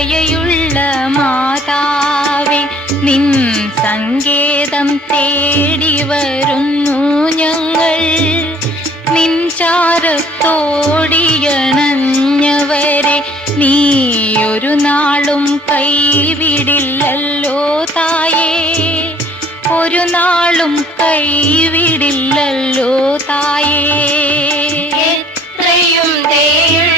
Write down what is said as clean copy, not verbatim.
ദയയുള്ള മാതാവേ, നിൻ സങ്കേതം തേടി വരുന്നു ഞങ്ങൾ. നിൻ ചാരത്തോടിയണഞ്ഞവരെ നീ ഒരു നാളും കൈവിടില്ലല്ലോ തായേ, ഒരു നാളും കൈവിടില്ലല്ലോ തായേ. എത്രയും ദയ